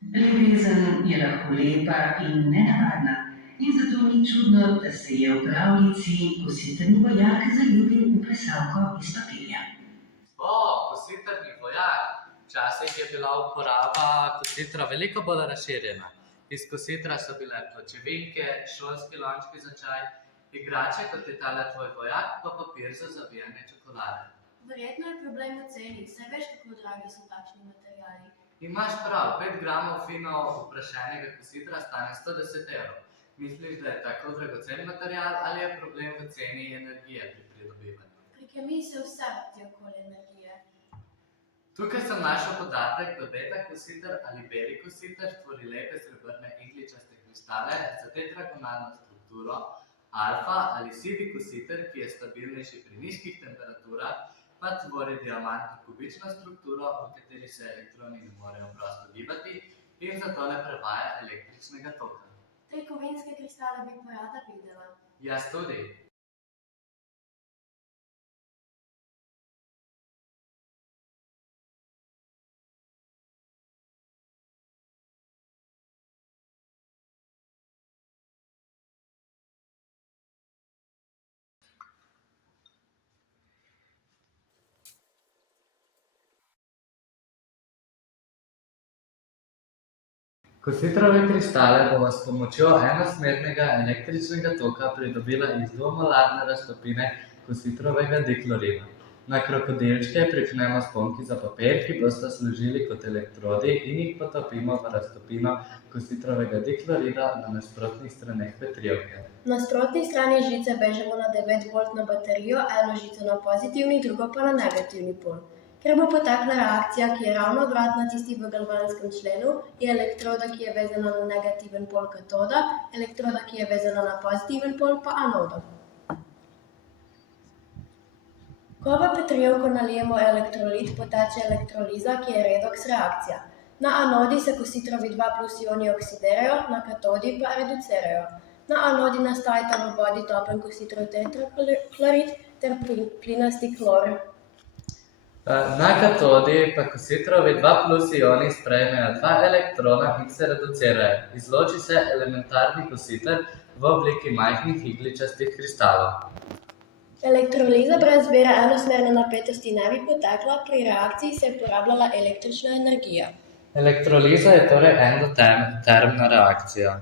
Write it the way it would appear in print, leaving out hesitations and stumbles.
Ljubezen je lahko lepa in nenavadna, in zato ni čudno, da se je v pravljici kositrni vojak zaljubil v plesalko iz papirja. Kositrni vojak. Včasih je bila uporaba kositra veliko bolj razširjena. Iz kositra so bile pločevinke, šolski lončki za čaj, igrače kot je tale tvoj vojak, pa papir za zavijanje čokolade. Verjetno je problem v ceni, saj veš, kako dragi so takšni materiali. Imaš prav, 5 gramov fino uprašenega kositra stane 110 evrov. Misliš, da je tako dragocen material ali je problem v ceni energije pri pridobivanju? Pri kemiji se vse vrti okoli energije. Tukaj sem našel podatek, da beta kositer ali beli kositer tvori lepe srebrne igličaste kristale za tetragonalno strukturo, alfa ali sivi kositer, ki je stabilnejši pri nizkih temperaturah, pa tvori diamantno kubično strukturo, v kateri se elektroni ne morejo prosto gibati in zato ne prevaja električnega toka. Te kovinske kristale bi pa rada videla. Jaz tudi. Kositrove kristale bova s pomočjo enosmernega električnega toka pridobila iz dvomolarne raztopine kositrovega diklorida. Na krokodilčke pripnemo sponki za papir, ki bosta služili kot elektrodi in jih potopimo v raztopino kositrovega diklorida na nasprotnih straneh petrivke. Na nasprotni strani žice vežemo na 9-voltno baterijo, eno žico na pozitivni, drugo pa na negativni pol. Ker bo potekla reakcija, ki je ravno obratna tisti v galvanskem členu, je elektroda, ki je vezana na negativen pol, katoda, elektroda, ki je vezana na pozitiven pol, pa anoda. Ko v petrijevko nalijemo elektrolit, poteče elektroliza, ki je redoks reakcija. Na anodi se kositrovi 2+ ioni oksidirajo, na katodi pa reducirajo. Na anodi nastajata v vodi topen kositrov tetrahlorid ter plinasti klor. Na katodi pa kositrovi 2+ ioni sprejmejo 2 elektrona in se reducirajo. Izloči se elementarni kositer v obliki majhnih igličastih kristalov. Elektroliza brez vira enosmerne napetosti ne bi potekla, pri reakciji se je porabljala električna energija. Elektroliza je torej endotermna reakcija.